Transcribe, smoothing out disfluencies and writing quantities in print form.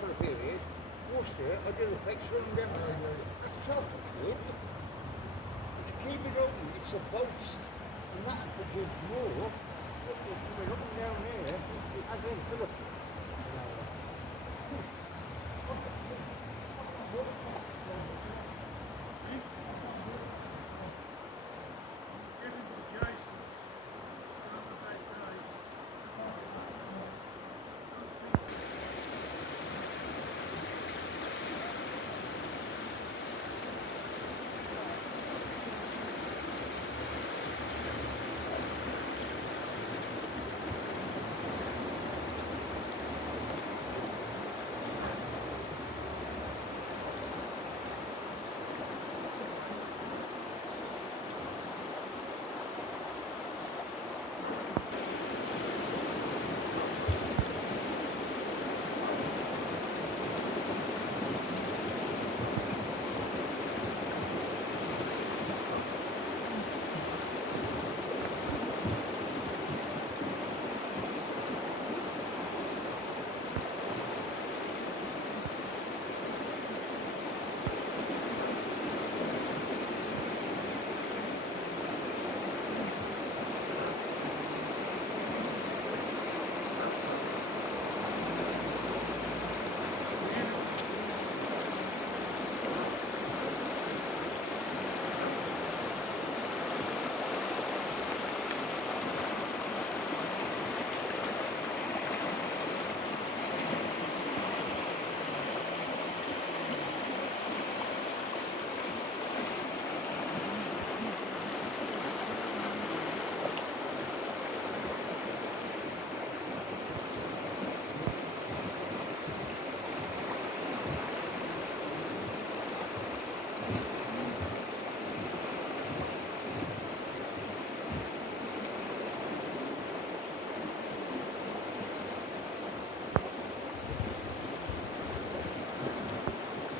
for a period. Worcester, I did a picture and them. That's chocolate good. To keep it open, it's the boats. And that produce more. Look, coming up and down here. As in, look.